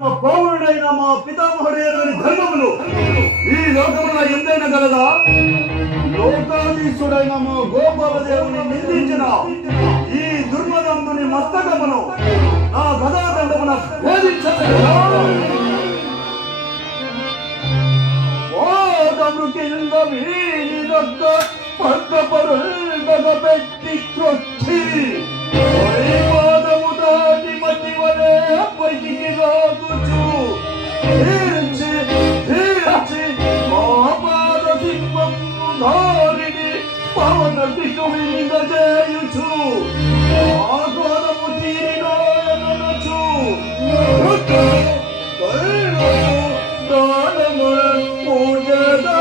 పౌరుడైన మా పితామహుడైన ధర్మములు ఈ లోకమున ఎంతైనా గలదా? లోకాధీశుడైన మా గోపాలదేవుని నిందించిన ఈ దుర్మదంతుని మస్తకమును నా గదాదండమున భేదించగలదా? ఓదము కింద వీనిదొక్క పక్కపరుండగ పెట్టి త్రొచ్చి పాదము దాటి మట్టి వలె పైకి రాగుచు తీర్చి మా పాద సింహము ధారిని పవన దిశమింద చేయుచు ఆ పాదము తీరినచు దానము పూజదా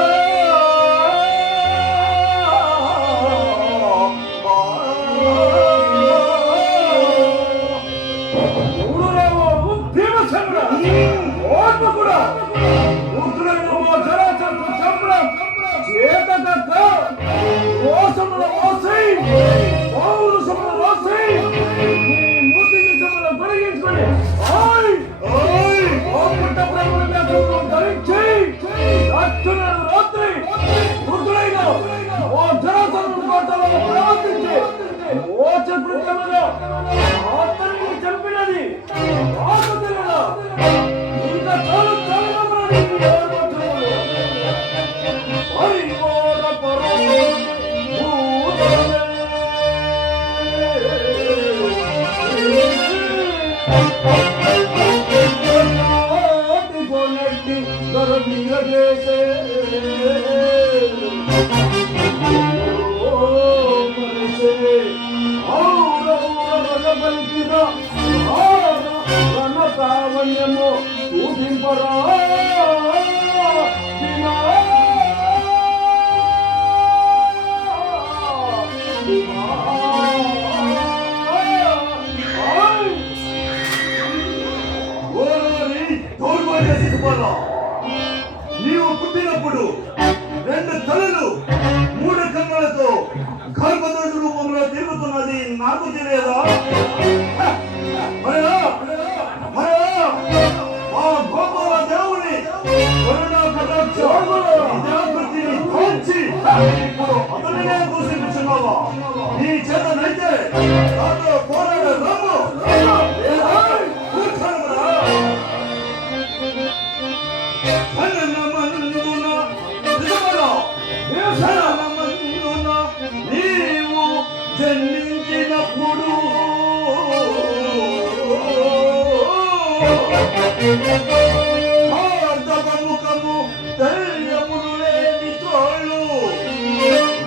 చంపినది ఇంకా చాలు కావణ్యము చూపింపరా నీవు పుట్టినప్పుడు 2 తలలు 3 కన్నులతో గర్భదోష రూపంలో తిరుగుతున్నది నాకు తెలియదా? మా గోపాల దేవుని కరుణా కటాక్షాకృతిని కాల్చి ఇప్పుడు అతనినే దూషించున్నావా? నీ చేతనైతే నాతో పోరాడ రాము నీవు జన్మించినప్పుడు ముఖము ధైర్యములు లేని తోళ్ళు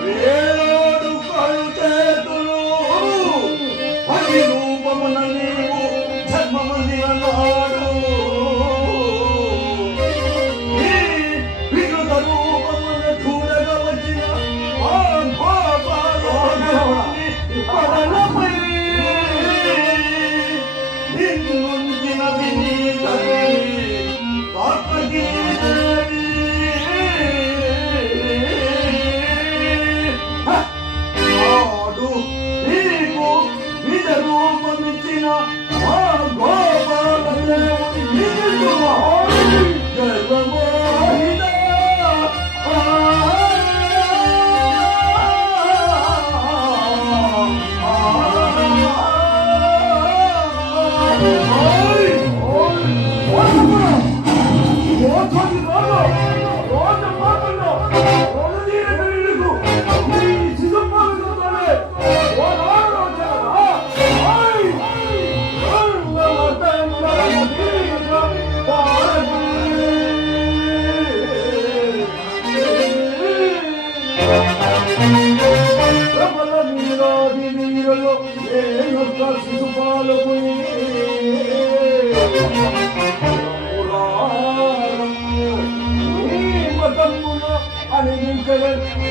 వేలాడు కళ్ళు చేతులు అతి రూపమున నీవు జన్మమంది అన్నాడు. ఈ వికృత రూపమున చూడగా వచ్చిన ఆ గోపాలుని పడలపై నిన్నుంచినది నీ నాడు నీకు నిజ రూపమిచ్చిన ఆ గోపాల దేవుని గర్వమోహిత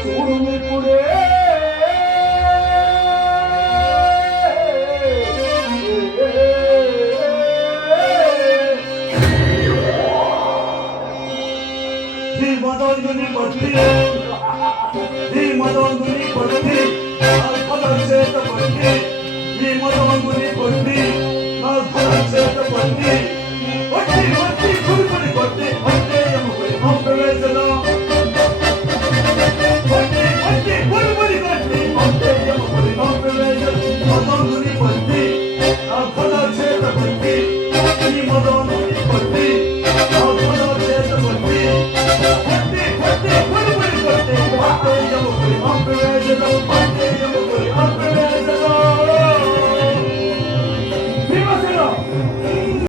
చూడునిప్పుడే ఈ మదోందుని బట్టి ఈ మదోందుని బట్టి చేత బట్టి ఈ మదోందుని బట్టి చేత బట్టి మదను కొట్టి ఆ మదన చేత కొట్టి కొట్టి కొట్టి కొట్టి కొట్టి కొట్టి కొట్టి కొట్టి